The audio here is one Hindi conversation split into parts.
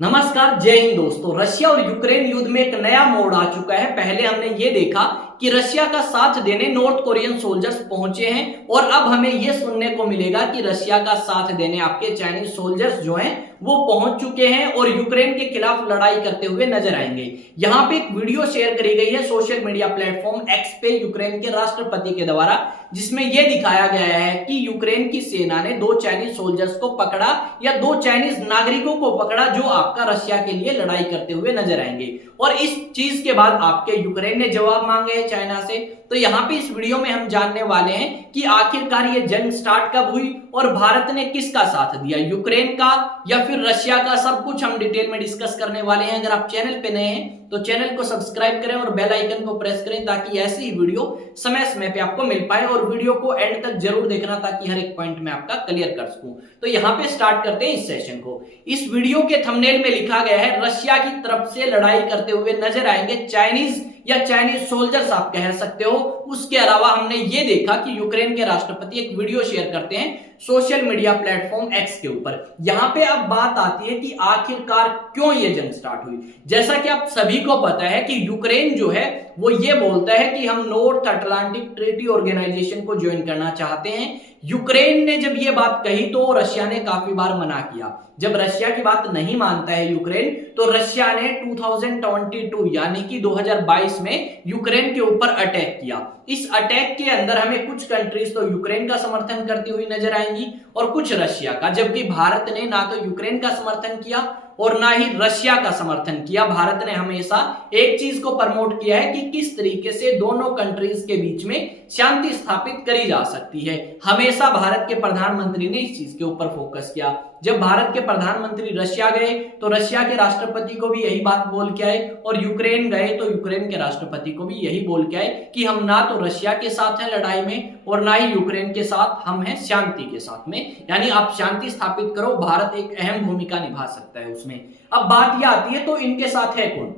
नमस्कार, जय हिंद दोस्तों। रशिया और यूक्रेन युद्ध में एक नया मोड़ आ चुका है। पहले हमने ये देखा कि रशिया का साथ देने नॉर्थ कोरियन सोल्जर्स पहुंचे हैं और अब हमें यह सुनने को मिलेगा कि रशिया का साथ देने आपके चाइनीज सोल्जर्स जो हैं वो पहुंच चुके हैं और यूक्रेन के खिलाफ लड़ाई करते हुए नजर आएंगे। यहां पे एक वीडियो शेयर करी गई है सोशल मीडिया प्लेटफॉर्म एक्स पे यूक्रेन के राष्ट्रपति के द्वारा, जिसमें यह दिखाया गया है कि यूक्रेन की सेना ने दो चाइनीज सोल्जर्स को पकड़ा या दो चाइनीज नागरिकों को पकड़ा जो आपका रशिया के लिए लड़ाई करते हुए नजर आएंगे। और इस चीज के बाद आपके यूक्रेन ने जवाब मांगे हैं चाइना से। तो यहाँ पे इस वीडियो में हम जानने वाले हैं कि आखिरकार ये जंग स्टार्ट कब हुई और भारत ने किसका साथ दिया, यूक्रेन का या फिर रशिया का। सब कुछ हम डिटेल में डिस्कस करने वाले हैं। अगर आप चैनल पे नए हैं तो चैनल को सब्सक्राइब करें और बेल आइकन को प्रेस करें ताकि ऐसी ही वीडियो समय समय पे आपको मिल पाए। और वीडियो को एंड तक जरूर देखना ताकि हर एक पॉइंट में आपका क्लियर कर सकूं। तो यहाँ पे स्टार्ट करते हैं इस सेशन को। इस वीडियो के थंबनेल में लिखा गया है रशिया की तरफ से लड़ाई करते हुए नजर आएंगे चाइनीज या चाइनीज सोल्जर्स आप कह सकते हो। उसके अलावा हमने ये देखा कि यूक्रेन के राष्ट्रपति एक वीडियो शेयर करते हैं सोशल मीडिया प्लेटफॉर्म एक्स के ऊपर। यहां पे अब बात आती है कि आखिरकार क्यों ये जंग स्टार्ट हुई। जैसा कि आप सभी को पता है कि यूक्रेन जो है वो ये बोलता है कि हम नॉर्थ अटलांटिक ट्रीटी ऑर्गेनाइजेशन को ज्वाइन करना चाहते हैं। यूक्रेन ने जब ये बात कही तो रशिया ने काफी बार मना किया। जब रशिया की बात नहीं मानता है यूक्रेन तो रशिया ने 2022 यानी कि 2022 में यूक्रेन के ऊपर अटैक किया। इस अटैक के अंदर हमें कुछ कंट्रीज तो यूक्रेन का समर्थन करती हुई नजर आएंगी और कुछ रशिया का, जबकि भारत ने ना तो यूक्रेन का समर्थन किया और ना ही रशिया का समर्थन किया। भारत ने हमेशा एक चीज को प्रमोट किया है कि किस तरीके से दोनों कंट्रीज के बीच में शांति स्थापित करी जा सकती है। हमेशा भारत के प्रधानमंत्री ने इस चीज के ऊपर फोकस किया। जब भारत के प्रधानमंत्री रशिया गए तो रशिया के राष्ट्रपति को भी यही बात बोल के आए और यूक्रेन गए तो यूक्रेन के राष्ट्रपति को भी यही बोल के आए कि हम ना तो रशिया के साथ हैं लड़ाई में और ना ही यूक्रेन के साथ, हम हैं शांति के साथ में। यानी आप शांति स्थापित करो, भारत एक अहम भूमिका निभा सकता है उसमें। अब बात यह आती है तो इनके साथ है कौन।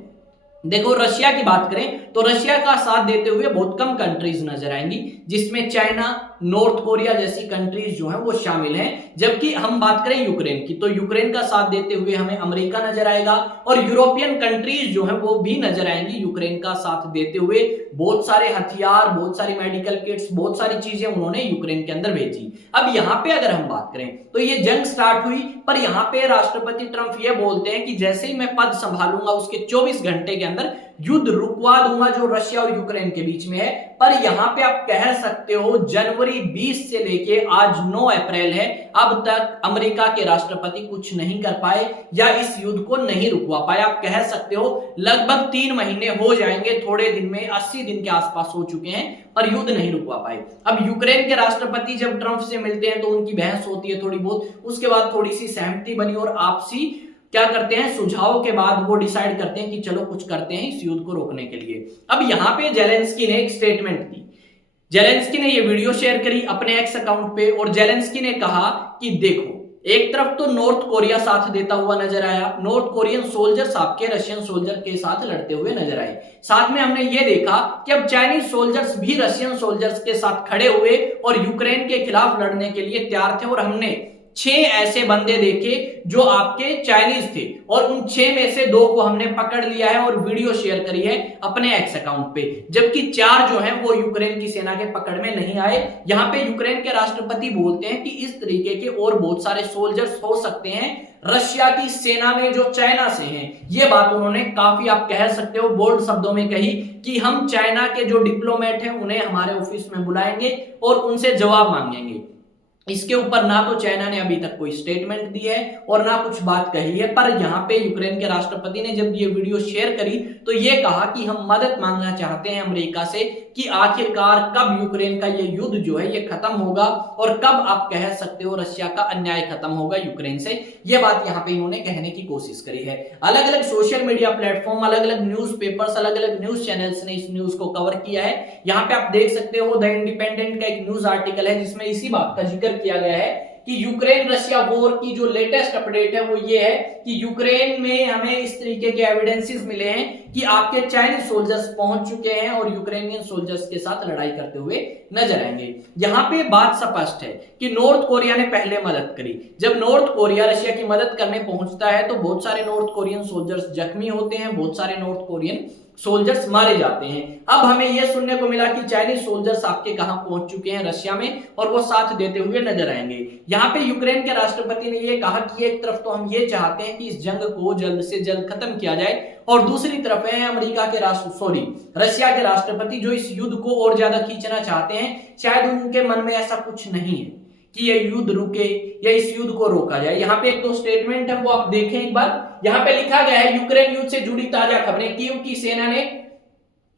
देखो, रशिया की बात करें तो रशिया का साथ देते हुए बहुत कम कंट्रीज नजर आएंगी, जिसमें चाइना, नॉर्थ कोरिया जैसी कंट्रीज जो हैं वो शामिल हैं। जबकि हम बात करें यूक्रेन की तो यूक्रेन का साथ देते हुए हमें अमेरिका नजर आएगा और यूरोपियन कंट्रीज जो हैं वो भी नजर आएंगी यूक्रेन का साथ देते हुए। बहुत सारे हथियार, बहुत सारी मेडिकल किट्स, बहुत सारी चीजें उन्होंने यूक्रेन के अंदर भेजी। अब यहाँ पे अगर हम बात करें तो ये जंग स्टार्ट हुई, पर यहाँ पे राष्ट्रपति ट्रंप ये बोलते हैं कि जैसे ही मैं पद संभालूंगा उसके 24 घंटे के अंदर युद्ध रुकवा दूंगा जो रशिया और यूक्रेन के बीच में है। पर यहां पे आप कह सकते हो जनवरी 20 से लेके आज 9 अप्रैल है, अब तक अमेरिका के राष्ट्रपति कुछ नहीं कर पाए या इस युद्ध को नहीं रुकवा पाए। आप कह सकते हो लगभग 3 महीने हो जाएंगे, थोड़े दिन में 80 दिन के आसपास हो चुके हैं, पर युद्ध नहीं रुकवा पाए। अब यूक्रेन के राष्ट्रपति जब ट्रंप से मिलते हैं तो उनकी बहस होती है थोड़ी बहुत, उसके बाद थोड़ी सी सहमति बनी और आपसी क्या करते हैं, सुझाव के बाद वो डिसाइड करते हैं कि चलो कुछ करते हैं इस युद्ध को रोकने के लिए। अब यहां पे जेलेंस्की ने एक स्टेटमेंट दी। जेलेंस्की ने ये वीडियो शेयर करी अपने एक्स अकाउंट पे और जेलेंस्की ने कहा कि देखो, एक तरफ तो नॉर्थ कोरिया साथ देता हुआ नजर आया, नॉर्थ कोरियन सोल्जर्स आपके रशियन सोल्जर के साथ लड़ते हुए नजर आए। साथ में हमने ये देखा कि अब चाइनीज सोल्जर्स भी रशियन सोल्जर्स के साथ खड़े हुए और यूक्रेन के खिलाफ लड़ने के लिए तैयार थे। और हमने 6 ऐसे बंदे देखे जो आपके चाइनीज थे और उन 6 में से 2 को हमने पकड़ लिया है और वीडियो शेयर करी है अपने एक्स अकाउंट पे, जबकि 4 जो हैं वो यूक्रेन की सेना के पकड़ में नहीं आए। यहां पे यूक्रेन के राष्ट्रपति बोलते हैं कि इस तरीके के और बहुत सारे सोल्जर्स हो सकते हैं रशिया की सेना में जो चाइना से हैं। ये बात उन्होंने काफी, आप कह सकते हो, बोल्ड शब्दों में कही कि हम चाइना के जो डिप्लोमेट हैं उन्हें हमारे ऑफिस में बुलाएंगे और उनसे जवाब मांगेंगे। इसके ऊपर ना तो चाइना ने अभी तक कोई स्टेटमेंट दी है और ना कुछ बात कही है। पर यहाँ पे यूक्रेन के राष्ट्रपति ने जब ये वीडियो शेयर करी तो ये कहा कि हम मदद मांगना चाहते हैं अमेरिका से कि आखिरकार कब यूक्रेन का ये युद्ध जो है ये खत्म होगा और कब आप कह सकते हो रशिया का अन्याय खत्म होगा यूक्रेन से। ये बात यहाँ पे इन्होंने कहने की कोशिश करी है। अलग अलग सोशल मीडिया प्लेटफॉर्म, अलग अलग न्यूज पेपर्स, अलग अलग न्यूज चैनल्स ने इस न्यूज को कवर किया है। यहाँ पे आप देख सकते हो द इंडिपेंडेंट का एक न्यूज आर्टिकल है जिसमें इसी बात का जिक्र किया गया है कि यूक्रेन रशिया वॉर की जो लेटेस्ट अपडेट है वो ये है कि यूक्रेन में हमें इस तरीके के एविडेंसेस मिले हैं कि आपके चाइनीज सोल्जर्स पहुंच चुके हैं और यूक्रेनियन सोल्जर्स के साथ लड़ाई करते हुए नजर आएंगे। यहां पे बात स्पष्ट है कि नॉर्थ कोरिया ने पहले मदद करी। जब नॉर्थ कोरिया रशिया की मदद करने पहुंचता है तो बहुत सारे नॉर्थ कोरियन सोल्जर्स जख्मी होते हैं, बहुत सारे नॉर्थ कोरियन सोल्जर्स मारे जाते हैं। अब हमें यह सुनने को मिला कि चाइनीज सोल्जर्स आपके कहां पहुंच चुके हैं, रशिया में, और वो साथ देते हुए नजर आएंगे। यहाँ पे यूक्रेन के राष्ट्रपति ने यह कहा कि एक तरफ तो हम ये चाहते हैं कि इस जंग को जल्द से जल्द खत्म किया जाए, और दूसरी तरफ है रशिया के राष्ट्रपति जो इस युद्ध को और ज्यादा खींचना चाहते हैं। शायद उनके मन में ऐसा कुछ नहीं है कि यह युद्ध रुके या इस युद्ध को रोका जाए। यहाँ पे एक दो स्टेटमेंट है, वो आप देखें एक बार। यहाँ पे लिखा गया है, यूक्रेन युद्ध से जुड़ी ताजा खबरें। कीव की सेना ने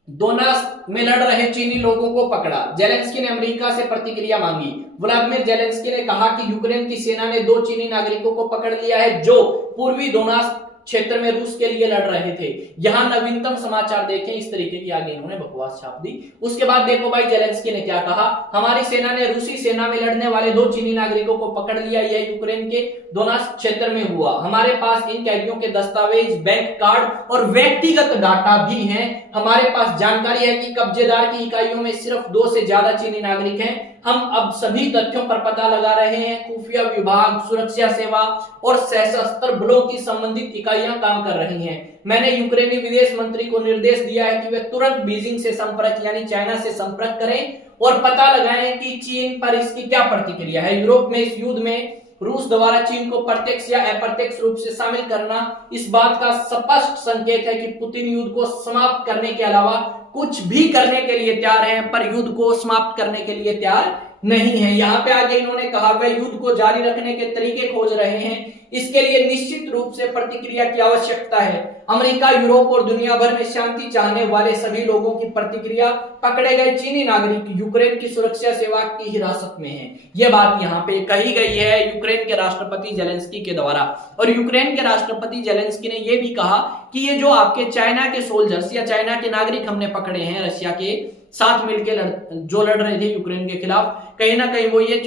दोनास्क में लड़ रहे चीनी लोगों को पकड़ा। जेलेंस्की ने अमेरिका से प्रतिक्रिया मांगी। व्लादिमीर जेलेंस्की ने कहा कि यूक्रेन की सेना ने 2 चीनी नागरिकों को पकड़ लिया है जो पूर्वी दोनास्क क्षेत्र में रूस के लिए लड़ रहे थे। यहां नवीनतम समाचार देखें, इस तरीके की आगे इन्होंने बकवास छाप दी। उसके बाद देखो भाई जेलेंस्की ने क्या कहा, हमारी सेना ने रूसी सेना में लड़ने वाले 2 चीनी नागरिकों को पकड़ लिया। यह यूक्रेन के दोनास्क क्षेत्र में हुआ। हमारे पास इन कैदियों के दस्तावेज, बैंक कार्ड और व्यक्तिगत डाटा भी हैं। हमारे पास जानकारी है कि कब्जेदार की इकाइयों में सिर्फ 2 से ज्यादा चीनी नागरिक हैं। हम अब सभी तथ्यों पर पता लगा रहे हैं। खुफिया विभाग, सुरक्षा सेवा और सशस्त्र बलों की संबंधित इकाइयां काम कर रही हैं। मैंने यूक्रेनी विदेश मंत्री को निर्देश दिया है कि वे तुरंत बीजिंग से संपर्क यानी चाइना से संपर्क करें और पता लगाएं कि चीन पर इसकी क्या प्रतिक्रिया है। यूरोप में इस युद्ध में रूस द्वारा चीन को प्रत्यक्ष या अप्रत्यक्ष रूप से शामिल करना इस बात का स्पष्ट संकेत है कि पुतिन युद्ध को समाप्त करने के अलावा कुछ भी करने के लिए तैयार हैं, पर युद्ध को समाप्त करने के लिए तैयार नहीं है। यहाँ पे आगे इन्होंने कहा वे युद्ध को जारी रखने के तरीके खोज रहे हैं। इसके लिए निश्चित रूप से प्रतिक्रिया की आवश्यकता है। अमेरिका, यूरोप और दुनिया भर में शांति चाहने वाले सभी लोगों की प्रतिक्रिया पकड़े गए चीनी नागरिक यूक्रेन की सुरक्षा सेवा की हिरासत में हैं। यह बात यहाँ पे कही गई है यूक्रेन के राष्ट्रपति जेलेंस्की के द्वारा। और यूक्रेन के राष्ट्रपति जेलेंस्की ने यह भी कहा कि ये जो आपके चाइना के सोल्जर्स या चाइना के नागरिक हमने पकड़े हैं रशिया के साथ मिलकर जो लड़ रहे थे यूक्रेन के खिलाफ, कहीं ना कहीं वो ये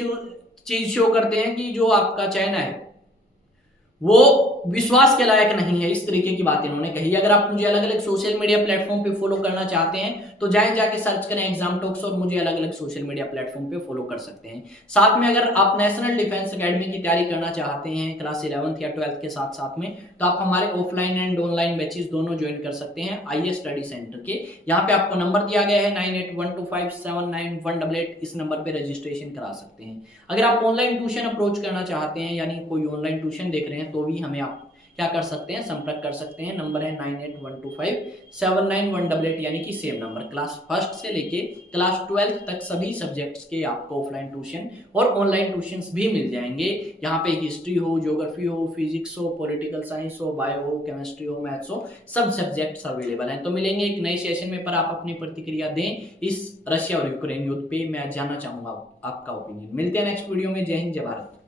चीज शो करते हैं कि जो आपका चाइना है वो विश्वास के लायक नहीं है। इस तरीके की बात इन्होंने कही। अगर आप मुझे अलग अलग सोशल मीडिया प्लेटफॉर्म पे फॉलो करना चाहते हैं तो जाके सर्च करें एग्जाम टॉक्स और मुझे अलग अलग सोशल मीडिया प्लेटफॉर्म पे फॉलो कर सकते हैं। साथ में अगर आप नेशनल डिफेंस एकेडमी की तैयारी करना चाहते हैं क्लास 11th या 12th के साथ साथ में, तो आप हमारे ऑफलाइन एंड ऑनलाइन बैचेस दोनों ज्वाइन कर सकते हैं IAS स्टडी सेंटर के। यहाँ पे आपको नंबर दिया गया है 9812579188। इस नंबर पे रजिस्ट्रेशन करा सकते हैं। अगर आप ऑनलाइन ट्यूशन अप्रोच करना चाहते हैं यानी कोई ऑनलाइन ट्यूशन देख रहे हैं तो भी हमें आप क्या कर सकते हैं, संपर्क कर सकते हैं। नंबर है 9812579188 यानी कि सेम नंबर। क्लास 1st से लेके क्लास 12th तक सभी सब्जेक्ट्स के आपको ऑफलाइन ट्यूशन और ऑनलाइन ट्यूशंस भी मिल जाएंगे। यहाँ पे हिस्ट्री हो, ज्योग्राफी हो, फिजिक्स हो, पॉलिटिकल साइंस हो, बायो हो, केमिस्ट्री हो, मैथ्स हो, सब सब्जेक्ट्स अवेलेबल हैं। तो मिलेंगे एक नए सेशन में, पर आप अपनी प्रतिक्रिया दें इस रशिया और यूक्रेन युद्ध पे। मैं जानना चाहूंगा आपका ओपिनियन। मिलते हैं नेक्स्ट वीडियो में। जय हिंद, जय भारत।